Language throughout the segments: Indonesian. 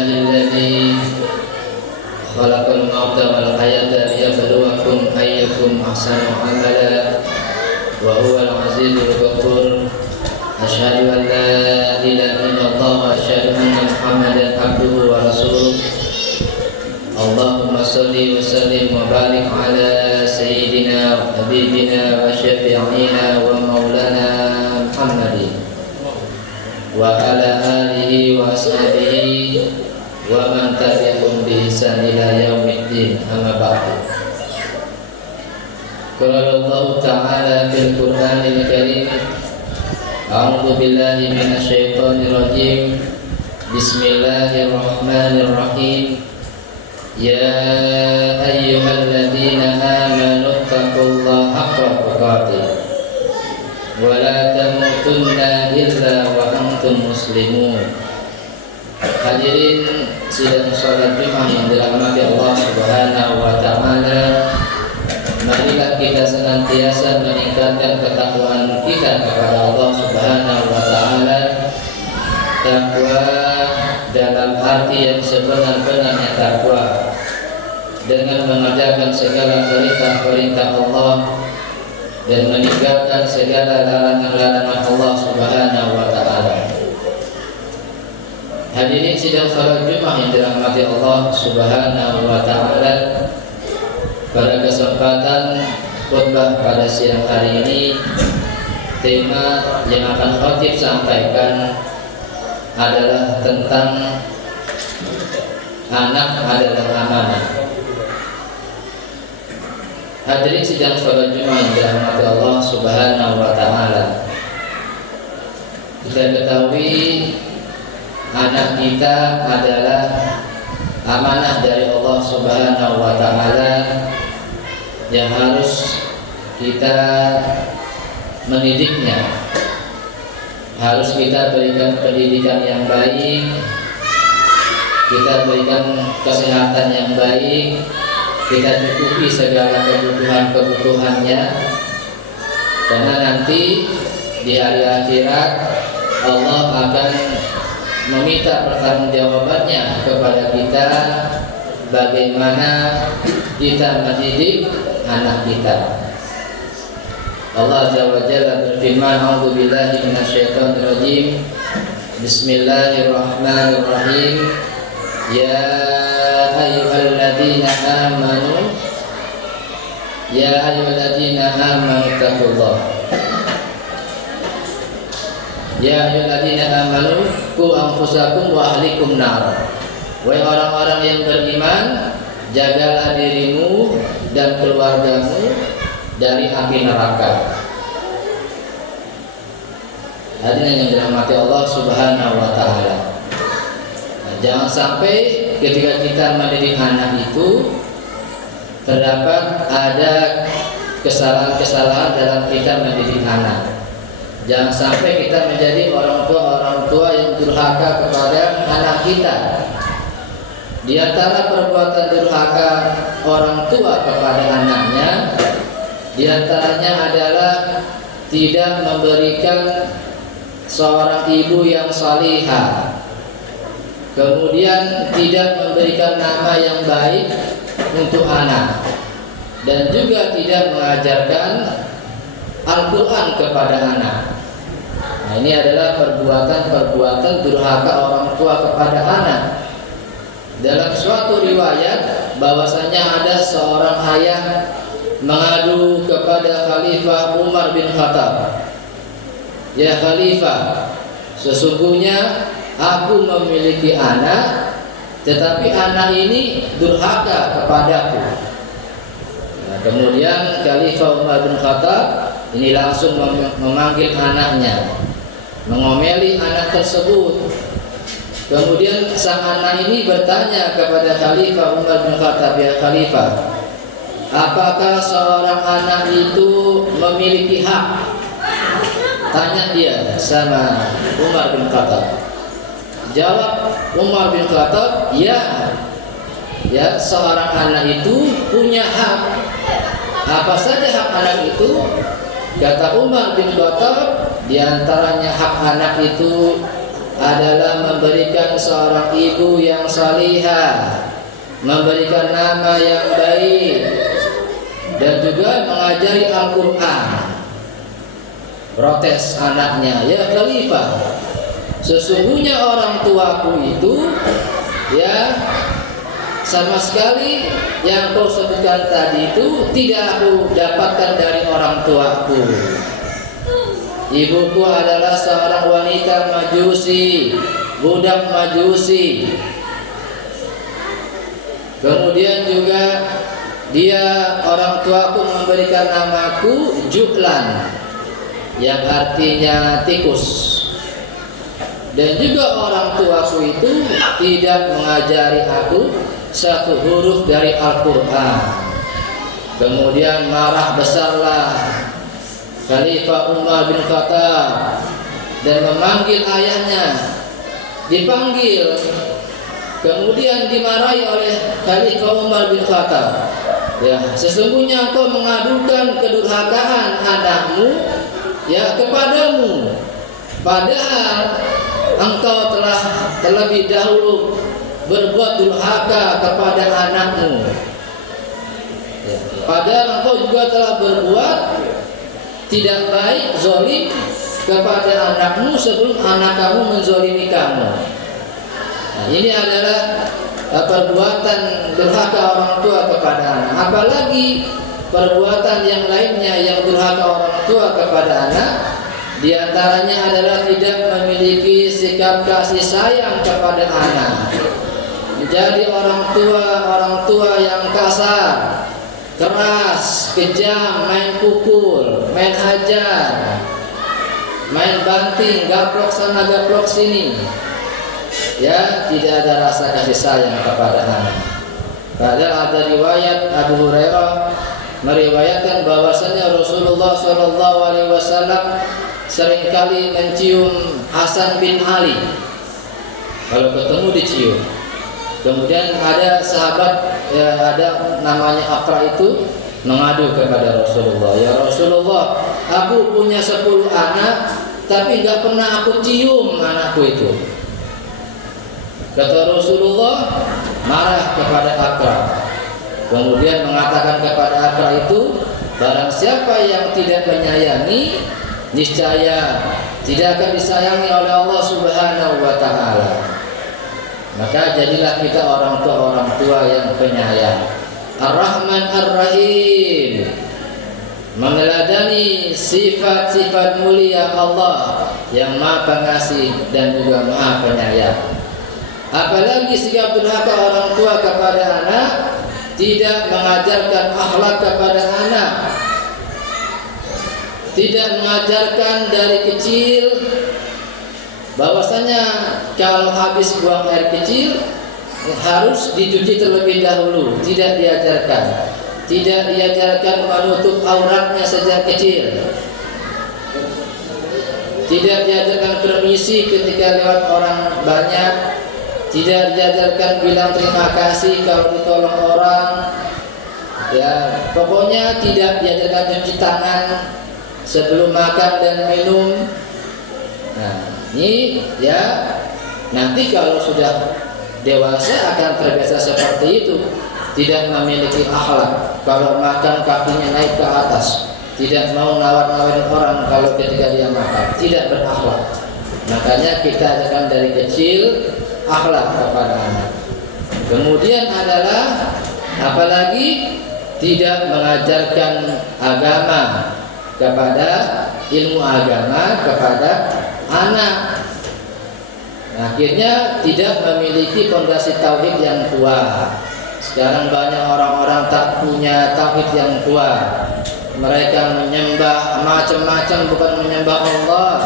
Alhamdulillahilladzi khalaqal mauta wal hayata liyabluwakum ayyukum ahsanu amala wa huwal azizul ghafur. Asyhadu an la ilaha illallah wa asyhadu anna Muhammadan abduhu wa rasuluh. Allahumma shalli wa sallim wa barik ala sayyidina wa habibina wa syafi'ina wa maulana Muhammadin wa ala alihi wa ashabihi wa man tabi'ahum bi ihsan ila yaumiddin. Amma ba'du. Qala Allah Ta'ala fil Qur'anil Karim, a'udzu billahi minasy syaithanir rajim. Bismillahirrahmanirrahim. Ya ayyuhalladzina amanu taqullaha haqqa tuqatih wa la tamutunna illa wa antum muslimun. Hadirin sidang salat Jumat yang dirahmati Allah Subhanahu wa taala, marilah kita senantiasa meningkatkan ketakwaan kita kepada Allah Subhanahu wa taala. Takwa dalam arti yang sebenar-benarnya takwa, dengan mengerjakan segala perintah-perintah Allah dan meninggalkan segala larangan-larangan Allah Subhanahu wa taala. Hadirin sidang salat Jumat yang dirahmati Allah Subhanahu wa taala, pada kesempatan khutbah pada siang hari ini, tema yang akan khatib sampaikan adalah tentang anak adalah amanah. Hadirin sidang salat Jumat yang dirahmati Allah Subhanahu wa taala, kita ketahui anak kita adalah amanah dari Allah Subhanahu wa taala yang harus kita mendidiknya, harus kita berikan pendidikan yang baik, kita berikan kesehatan yang baik, kita cukupi segala kebutuhan-kebutuhannya, karena nanti di hari akhirat Allah akan meminta pertanggungjawabannya kepada kita bagaimana kita mendidik anak kita. Allah Azza wa Jalla berfirman, a'udzu billahi minasyaitonir rajim. Bismillahirrahmanirrahim. Ya ayyuhalladzina amanu taqullah. Ya ayyuhalladzina amanu qu anfusakum wa ahlikum nar. Wahai orang-orang yang beriman, jagalah dirimu dan keluargamu dari api neraka. Hadirin yang dirahmati Allah Subhanahu wa taala, jangan sampai ketika kita mendidik anak itu terdapat ada kesalahan-kesalahan dalam kita mendidik anak. Jangan sampai kita menjadi orang tua yang durhaka kepada anak kita. Di antara perbuatan durhaka orang tua kepada anaknya, di antaranya adalah tidak memberikan seorang ibu yang salihah, kemudian tidak memberikan nama yang baik untuk anak, dan juga tidak mengajarkan Al-Quran kepada anak. Nah, ini adalah perbuatan durhaka orang tua kepada anak. Dalam suatu riwayat bahwasanya ada seorang ayah mengadu kepada Khalifah Umar bin Khattab, ya Khalifah, sesungguhnya aku memiliki anak, tetapi anak ini durhaka kepadaku. Nah, kemudian Khalifah Umar bin Khattab ini langsung memanggil anaknya, mengomeli anak tersebut. Kemudian sang anak ini bertanya kepada Khalifah Umar bin Khattab, ya Khalifah, apakah seorang anak itu memiliki hak? Tanya dia sama Umar bin Khattab. Jawab Umar bin Khattab, ya seorang anak itu punya hak. Apa saja hak anak itu? Kata Umar bin Khattab, di antaranya hak anak itu adalah memberikan seorang ibu yang salihah, memberikan nama yang baik, dan juga mengajari Al-Quran. Protes anaknya, ya Khalifah, sesungguhnya orang tuaku itu ya sama sekali yang kau sebutkan tadi itu tidak aku dapatkan dari orang tuaku. Ibuku adalah seorang wanita Majusi, budak Majusi. Kemudian juga dia orang tuaku memberikan namaku Ju'lan, yang artinya tikus. Dan juga orang tuaku itu tidak mengajari aku satu huruf dari Al-Quran. Kemudian marah besarlah Khalifah Umar bin Khattab dan memanggil ayahnya. Dipanggil, kemudian dimarahi oleh Khalifah Umar bin Khattab. Ya, sesungguhnya engkau mengadukan kedurhakaan anakmu ya kepadamu, padahal engkau telah terlebih dahulu berbuat durhaka kepada anakmu. Ya, padahal engkau juga telah berbuat tidak baik, zalim kepada anakmu sebelum anak kamu menzalimi kamu. Nah, ini adalah perbuatan durhaka orang tua kepada anak. Apalagi perbuatan yang lainnya yang durhaka orang tua kepada anak, di antaranya adalah tidak memiliki sikap kasih sayang kepada anak. Menjadi orang tua yang kasar, keras, kejam, main pukul, main hajar, main banting, gaplok sana gaplok sini. Ya, tidak ada rasa kasih sayang kepada anak. Padahal ada riwayat Abu Hurairah meriwayatkan bahwasanya Rasulullah SAW seringkali mencium Hasan bin Ali. Kalau ketemu dicium. Kemudian ada sahabat ya, ada namanya Aqra itu mengadu kepada Rasulullah, ya Rasulullah, aku punya 10 anak tapi nggak pernah aku cium anakku itu. Kata Rasulullah, marah kepada Aqra. Kemudian mengatakan kepada Aqra itu, barang siapa yang tidak menyayangi, niscaya tidak akan disayangi oleh Allah Subhanahu wa taala. Maka jadilah kita orang tua yang penyayang. Ar-Rahman Ar-Rahim, meneladani sifat-sifat mulia Allah yang Maha Pengasih dan juga Maha Penyayang. Apalagi sikap durhaka orang tua kepada anak, tidak mengajarkan akhlak kepada anak, tidak mengajarkan dari kecil bahwasanya kalau habis buang air kecil harus dicuci terlebih dahulu. Tidak diajarkan. Tidak diajarkan menutup auratnya sejak kecil. Tidak diajarkan permisi ketika lewat orang banyak. Tidak diajarkan bilang terima kasih kalau ditolong orang. Ya, pokoknya tidak diajarkan cuci tangan sebelum makan dan minum. Nah, ini ya nanti kalau sudah dewasa akan terbiasa seperti itu, tidak memiliki akhlak. Kalau makan kakinya naik ke atas, tidak mau nawar-nawarin orang kalau ketika dia makan, tidak berakhlak. Makanya kita ajarkan dari kecil akhlak kepada anak. Kemudian adalah apalagi tidak mengajarkan agama kepada ilmu agama kepada anak. Akhirnya tidak memiliki fondasi tauhid yang kuat. Sekarang banyak orang-orang tak punya tauhid yang kuat. Mereka menyembah macam-macam, bukan menyembah Allah.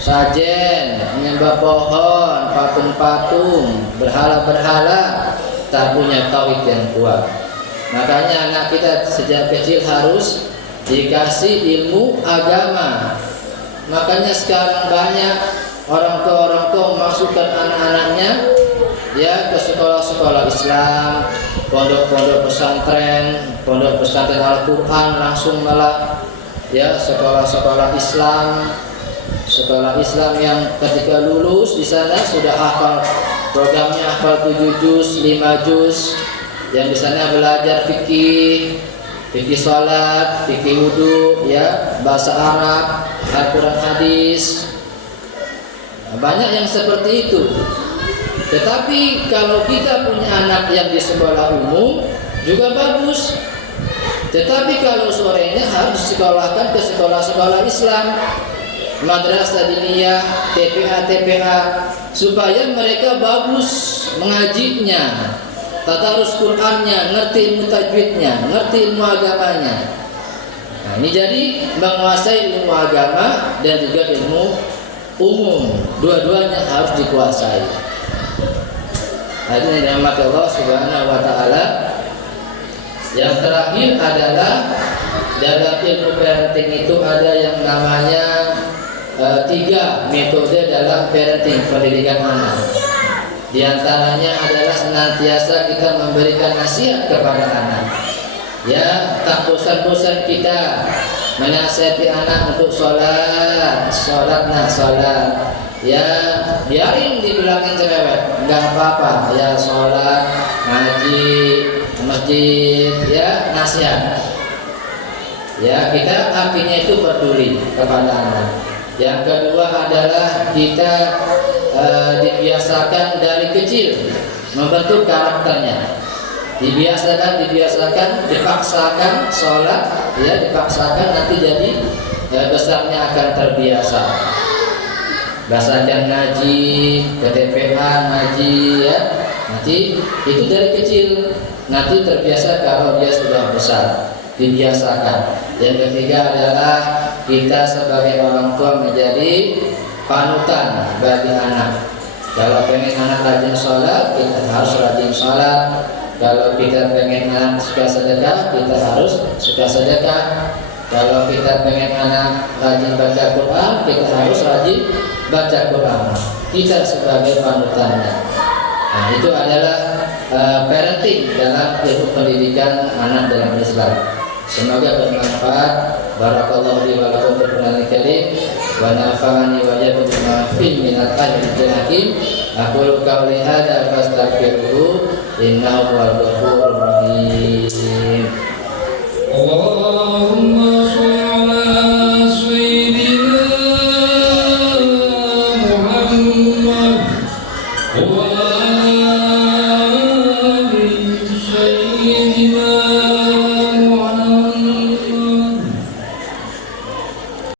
Sajen, menyembah pohon, patung-patung, berhala-berhala, tak punya tauhid yang kuat. Makanya anak kita sejak kecil harus dikasih ilmu agama. Makanya sekarang banyak orang tua memasukkan anak-anaknya ya ke sekolah-sekolah Islam, pondok-pondok pesantren Al-Quran, langsung malah ya sekolah-sekolah Islam, sekolah Islam yang ketika lulus di sana sudah hafal programnya, hafal 7 juz, 5 juz, yang di sana belajar fikih salat, fikih wudu, ya, bahasa Arab, Al-Quran, hadis. Banyak yang seperti itu. Tetapi kalau kita punya anak yang di sekolah umum juga bagus. Tetapi kalau sorenya harus disekolahkan ke sekolah-sekolah Islam, madrasah diniyah, TPA, supaya mereka bagus mengajinya, tadarus Qur'annya, ngerti ilmu tajwidnya, ngerti ilmu agamanya. Nah, ini jadi menguasai ilmu agama dan juga ilmu umum, dua-duanya harus dikuasai. Hadirin yang dirahmati Allah Subhanahu wa taala. Yang terakhir adalah dalam ilmu parenting itu ada yang namanya 3 metode dalam parenting, pendidikan anak. Di antaranya adalah senantiasa kita memberikan nasihat kepada anak. Ya, tak bosan-bosan kita menasihati anak untuk sholat nak sholat. Ya, biarin dibilangin cerewet, nggak apa-apa. Ya, sholat, ngaji, masjid, ya, nasihat. Ya, kita artinya itu peduli kepada anak. Yang kedua adalah kita dibiasakan dari kecil membentuk karakternya. Dibiasakan, dipaksakan sholat, ya, dipaksakan, nanti jadi besarnya akan terbiasa. Bahasakan ngaji, ke TPA ngaji, ya, nanti itu dari kecil, nanti terbiasa kalau dia sudah besar, dibiasakan. Yang ketiga adalah kita sebagai orang tua menjadi panutan bagi anak. Kalau pengen anak rajin sholat, kita harus rajin sholat. Kalau kita pengen anak suka sedekah, kita harus suka sedekah. Kalau kita pengen anak rajin baca Quran, kita harus rajin baca Quran. Kita sebagai panutannya. Nah, itu adalah parenting dalam ilmu pendidikan anak dalam Islam. Semoga bermanfaat. Barakallahu li wa lakum fil Qur'anil Karim wa nafa'ani wa iyyakum bima fihi minal ayatil hakim. Aqulu qawli hadza fastaghfiruhu innahu huwal ghafurur rahim. Allahumma